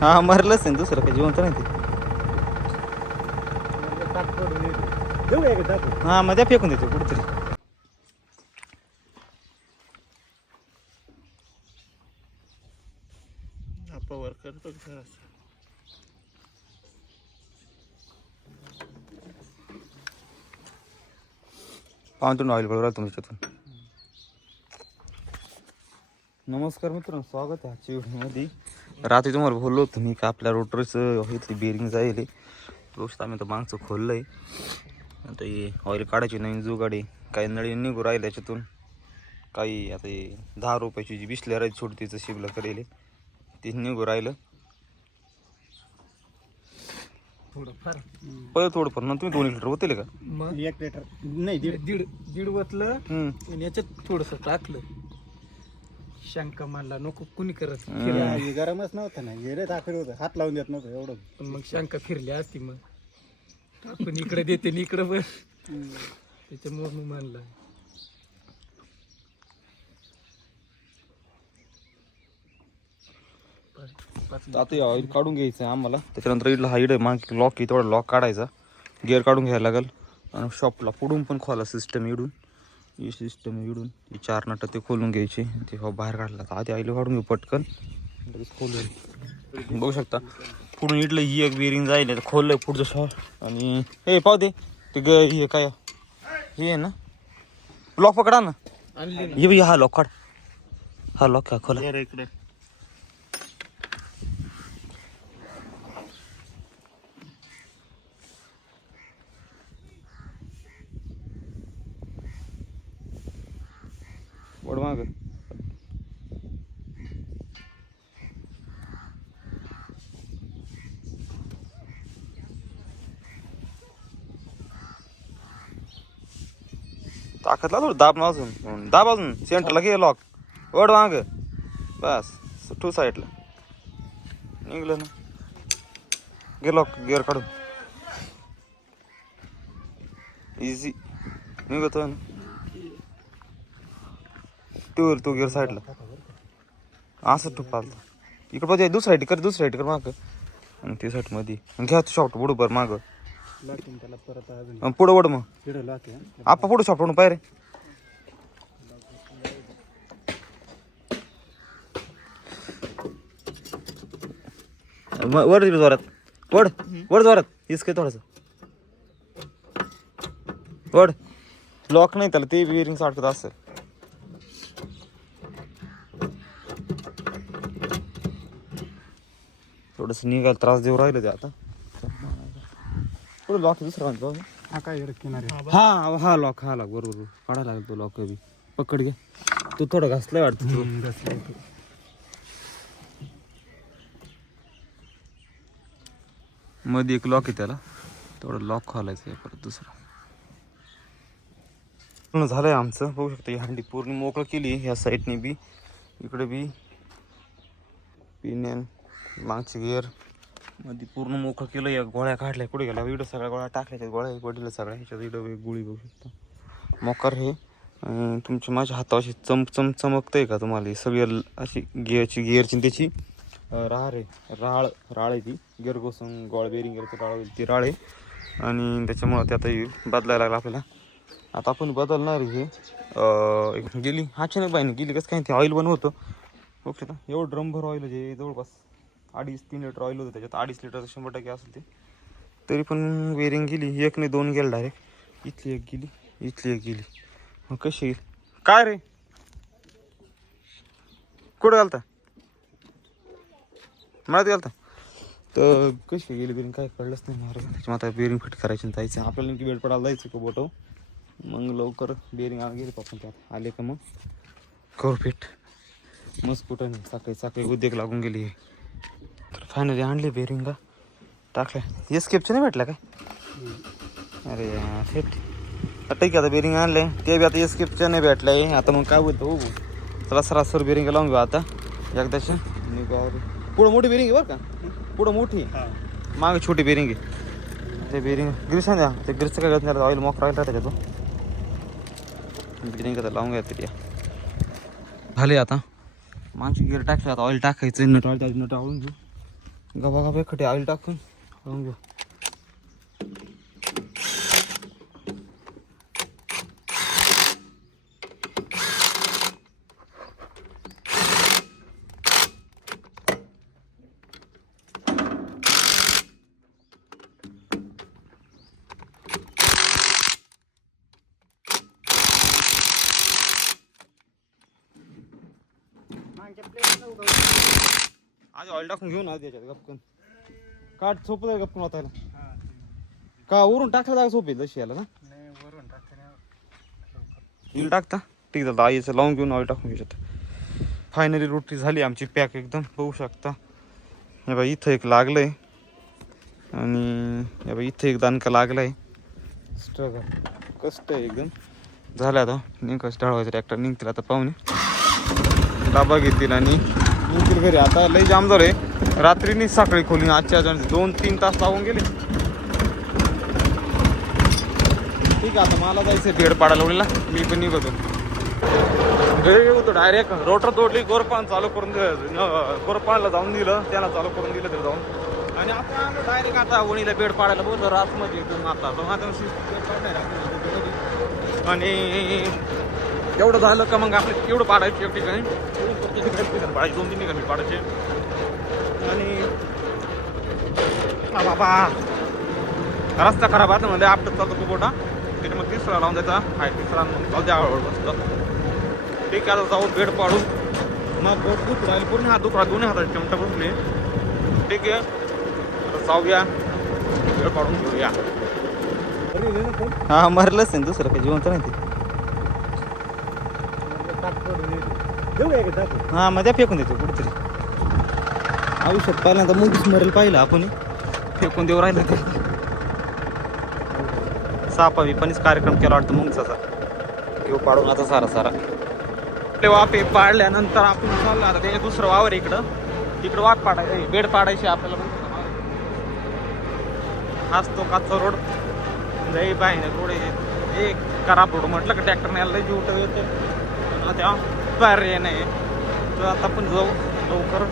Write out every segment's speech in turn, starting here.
हा मरलंच नाही दुसरं काही जिवंत नाही ते. देऊ का एक दाखव हा मध्ये फेकून देतो कुठेतरी. करतो पाहून ऑइल बरोबर तुमच्यातून नमस्कार मित्रांनो स्वागत आहे आजच्या व्हिडिओमध्ये रात्री तुम्हाला बोललो होतो मी का आपल्या रोटरचं इथली बेरिंग जाईल गोष्ट आम्ही तर मागचं खोललं आहे आता हे ऑइल काढायची नवीन जुगाडी काही नळी निघू राहील त्याच्यातून. काही आता हे दहा रुपयाची जी बिसल्या राहील छोटी तिचं शिबलं करेल ती निघू राहिलं. थोडंफार. पहिलं थोडं पण नंतर तुम्ही दोन लिटर होतील का? मग? एक लिटर. नाही दीड दीड दीड वतलं हम्म. आणि याच्यात थोडस टाकलं. शंका मानला नको कुणी करत हे. गरमच नव्हतं ना हे रे दाखल होतं. हात लावून देत नव्हतं एवढं. पण मग शंका फिरली असती मग. टाकून इकडे देते आणि इकडे पण त्याच्यामुळे मी मानला आता ऑइल काढून घ्यायचं आहे आम्हाला. त्याच्यानंतर इथला हा इकडे माग लॉक आहे तेवढा लॉक काढायचा. गिअर काढून घ्यायला लागेल. आणि शॉपला पुढून पण खोला सिस्टम इडून. ही सिस्टम इडून ही चार नट ते खोलून घ्यायचे. ते हो बाहेर काढला तर आधी आईला काढून घेऊ पटकन. लगेच खोलून. बघू शकता. पुढून इडलं ही एक बेरिंग जाईल. तर खोललंय पुढचं शॉप आणि हे पाहू दे. ते ग हे काय? हे आहे ना? लॉक पकडा ना. बी हा लॉक काढ. हा लॉक खोला. हे इकडे वड माग ताकद लागलो दाब ना अजून. दाब अजून. सेंटरला घे लॉक वड माग. बस टू साईडला निघलं ना. घे लॉक गिअर काढून. इझी निघतोय ना. टू तू गिअर साईडला असं टू पालतं इकडं पाहिजे दुसऱ्या साईड कर दुसऱ्या साईड कर माग. आणि ती साईडमध्ये घ्या शॉप्ट पुढं बर माग. लॉकिंग त्याला परत अजून. पुढं वड मग. तिकडे लॉक आहे. आपा पुढं शॉप्ट पाय रे. म- वर जोरात. वड वड जोरात. काय थोडस. वड लॉक नाही त्याला ते बिअरिंग अडकत असेल थोडस निघायला त्रास देऊ राहिलं ते आता. पुढे लॉक दुसरा बांधतो हा काय इकडे किनारे. हा हा लॉक हा लॉक बरोबर काढायला लागेल तो लॉक बी पकड घे. तू थोडं घासलाय वाटतं तू. मध्ये एक लॉक आहे त्याला. थोडं लॉक खोलायचं आहे परत दुसरं. पूर्ण झालंय आमचं. बघू शकता ही हंडी पूर्ण मोकळं केली ह्या साईडने बी इकडे बी. पिनियन मागचे गिअर मध्ये पूर्ण मोकळं केलं या गोळ्या काढल्या कुठे गेल्या इडं सगळ्या गोळ्या टाकल्या गोळ्या पडल्या सगळ्या ह्याच्यात इडं गोळी बघू शकता. मोकार हे अं, तुमच्या माझ्या हाताशी अशी चम चम चमकतंय का तुम्हाला? सगळी अशी गिअरची गिअरची त्याची अं, आहे. राळ राळ आहे ती. गिअर घोसून गोळ बेरिंग राळ होईल. ती राळ आहे. आणि त्याच्यामुळं ते आता हे बदलायला लागलं आपल्याला. आता आपण बदलणार हे. गेली अचानक बाईने गेली कसं काय ते ऑइल बनवतो ओके ना एवढं ड्रमभर ऑइल जे जवळपास अडीच तीन लिटर ऑइल होतं त्याच्यात. अडीच लिटर शंभर टक्के असेल ते. तरी पण वेरिंग गेली. एक नाही दोन गेलं डायरेक्ट इथली एक गेली इथली एक गेली. मग कशी काय रे? कुठं घालता मळ्यात घालता तर कशी गेली बेरिंग काय कळलंच नाही मला. त्याच्या आता बेरिंग फिट करायची जायचं. आपल्याला नेमकी वेळ पडायला जायचं का बोटो? मग लवकर बेरिंग आला गेली पासून त्यात. आले का मग? करू फिट मस्त कुठं नाही. सकाळी सकाळी उद्योग लागून गेली. आहे फायनली आणली बेरिंगा. टाकल्या. एस्केपच्या नाही भेटल्या काय? अरे हे आता ठीक आहे आता बेरिंग आणले. ते बी आता एस्केपच्या नाही भेटलंय. आता मग काय बोलतो हो चला सरासर बेरिंग लावून घेऊ आता. एकदाच्या पुढं मोठी बेरिंग आहे बरं का? पुढं मोठी. आहे. मागे छोटी बेरिंग आहे. ते बेरिंग. ग्रीस द्या ते ग्रीसचं काय करत ऑइल मॉक राहील राहतं त्याच्यातून बेरिंग आता लावून घ्या तरी झाले आता. मागची गिअर टाकले आता ऑइल टाकायचं नट ऑइल नट आवळून घेऊ गबा गबा खटे ऑइल टाकून. लावून घेऊ आज ऑइल टाकून घेऊ ना त्याच्यात गपकन. काट सोपं जाईल गपकन वाचायला का वरून टाकलं जागा सोपी जशी याला ना? नाही वरून टाकते ठीक झालं आईचं लावून घेऊन ऑइल टाकून घ्यायच्यात फायनली रोटी झाली आमची पॅक एकदम बघू शकता. हे बघा इथं एक लागलंय. आणि हे बघा इथं एक दानका लागलाय. स्ट्रगल कष्ट आहे एकदम. झालं आता. निघाच ढळवायचं ट्रॅक्टर निघतील आता पाहुणे. डबा घेतील आणि निघतील घरी. आता लई जाम झालंय. रात्रीनीच साखळी खोली आजच्या अजून दोन तीन तास लागून गेले. ठीक आहे आता मला जायचं भेड पाडायला उडीला मी पण निघतो. घरी होतो डायरेक्ट रोटर तोडली गोरपान चालू करून दिलं. गोरपानला जाऊन दिलं. त्याला चालू करून दिलं तर जाऊन. आणि आता डायरेक्ट आता वणीला बेड पाडायला बोलतो रातमध्ये एकदम आता. आता आहे. आणि एवढं झालं का मग आपले एवढं पाडायचं एक ठिकाणी पाडायचे दोन तीन ठिकाणी पाडायचे. आणि हा बाबा. रस्ता खराब आहे म्हणजे आपटत चालतो खूप मोठा त्याच्यामध्ये तिसरा लावून द्यायचा. हाय तिसरा मग चालते हळूहळू बसतं ठीक आहे आता जाऊ बेड पाडू. मग बोट दुख राहील पूर्ण. हात दुखरा दोन्ही हाताची चिमटा बसले ठीक आहे. जाऊया. बेड पाडून घेऊया. हा मरलंच नाही दुसरं काही जिवंत नाही ते. देऊ का एक मध्ये फेकून देतो कुठेतरी. आयुष्यात पहिल्यांदा मुंगीच मरेल पाहिलं आपण. फेकून देऊ राहिलं ते. सापा पणच कार्यक्रम केला वाटतं मुंगचा घेऊ पाडून आता सारा सारा. ते वाफे पाडल्यानंतर आपण चाललो आता त्याच्या दुसरं वावर आहे इकडं. तिकडं वाघ पाडायचं बेड पाडायची आपल्याला हाच तो काचचा रोड. जाई बाईने रोड एक खराब रोड म्हटलं का ट्रॅक्टर न्यायला लई जीव येते त्या पर्याय नाही. तर आता आपण जाऊ लवकर.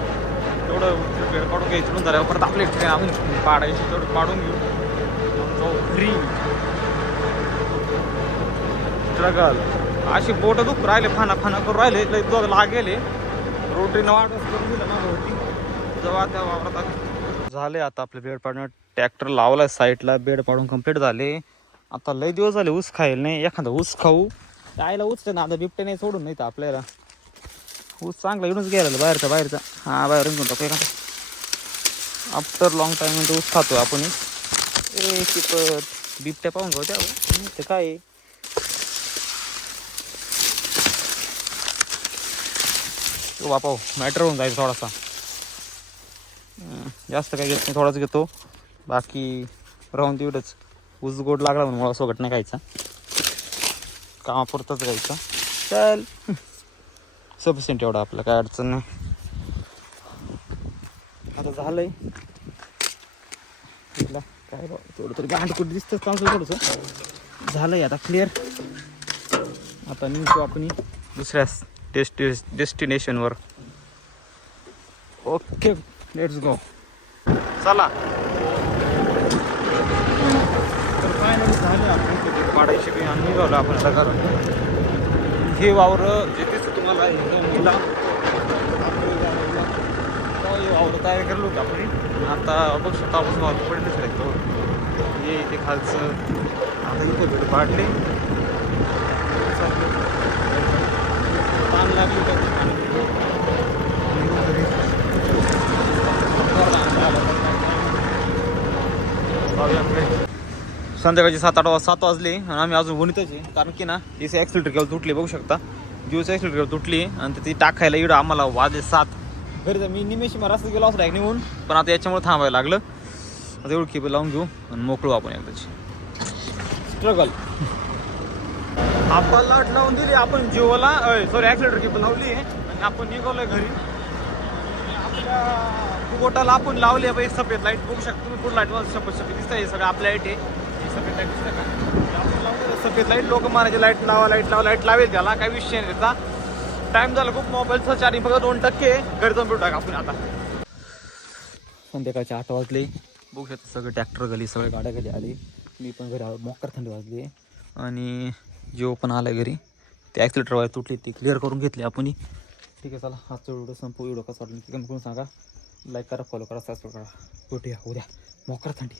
तेवढं वेळ काढून घ्यायचं म्हणून झाल्यावर परत आपले ट्रेन आपण पाडायची तेवढं पाडून घेऊ. जाऊ. फ्री स्ट्रगल अशी बोट दुख राहिले फाना फाना करून राहिले लई दोघ लागेले. रोटरीनं वाटच करून दिलं ना होती जेव्हा त्या वावरात झाले आता आपले बेड पाडणं ट्रॅक्टर लावला साईडला बेड पाडून कंप्लीट झाले. आता लई दिवस झाले ऊस खायला नाही. एखादा ऊस खाऊ. यायला उचते ना आता बिबटे नाही सोडून नाही तर आपल्याला. ऊस चांगला येऊनच गेला बाहेरचा बाहेरचा. हा बाहेर घेऊन टाकू एखादा. आफ्टर लॉंग टाइम म्हणजे ऊस खातो आपण. ए बिबट्या पाहून घेऊ त्या. ते काय आहे? मॅटर होऊन जाईल थोडासा. जास्त काही घेत नाही थोडाच घेतो. बाकी राहून तेवढंच. ऊस गोड लागला म्हणून मला सोगट नाही खायचा. कामापुरताच घ्यायचा चल. सफिशियंट एवढं आपलं काय अडचण नाही. आता झालंय. इथला काय थोडं तरी गांड कुठे दिसतं चांगलं थोडंसं. झालंय आता क्लिअर आता निघतो आपण दुसऱ्या डेस्टि डेस्टिनेशनवर ओके लेट्स गो चला. फायनली झालं आपण पाडायची बी आणि निघालो आपण आता कारण हे वावर जेथेच तुम्हाला हे मुला वावर तयार केलं होतं आपण आता बघ शकता आपण वावर पडलेच नाही हे इथे खालचं. आता इथे भेट पाडले. ताण लागली का? संध्याकाळची सात आठ वाज सात वाजले आणि आम्ही अजून वणीतच आहे. कारण की ना तिचे ॲक्सिलेटर केवळ तुटली बघू शकता. जीवचं ॲक्सिलेटर केवळ तुटली आणि ती टाकायला इडं आम्हाला वाजले सात. घरी तर मी निमेशी मला रस्ता गेलो असं डायरेक्ट निघून. पण आता याच्यामुळे थांबायला लागलं. आता एवढं केबल लावून घेऊ आणि मोकळू आपण एकदाची. स्ट्रगल आपण लाट लावून दिली आपण जिओला सॉरी ॲक्सिलेटर केबल लावली. आणि आपण निघालोय घरी. आपल्या फुगोटाला आपण लावली आहे बाई सफेद लाइट बघू शकतो तुम्ही कुठं लाइट सफेद सफेद दिसत आहे सगळं आपल्या लाइट आहे. सफेद लाइट दिसतं का? आपण सफेद लाइट लोक मारायचे लाइट लावा लाइट लावा लाइट लावेल त्याला काही विषय नाही त्याचा. टाइम झाला खूप मोबाईलचा चार्जिंग फक्त दोन टक्के. घरी जाऊन भेटू टाका आपण आता. संध्याकाळचे आठ वाजले. बघू शकतो सगळे ट्रॅक्टर गली सगळे गाड्या गली आले. मी पण घरी आलो मोकर थंडी वाजली. आणि जेव पण आला घरी. ते ॲक्सिलेटर वायर तुटली ती क्लिअर करून घेतली आपण ठीक आहे चला. हाच व्हिडिओ संपू व्हिडिओ कसा वाटलं कमी करून सांगा. लाईक करा फॉलो करा सबस्क्राईब करा. भेटूया उद्या. मोकर थंडी.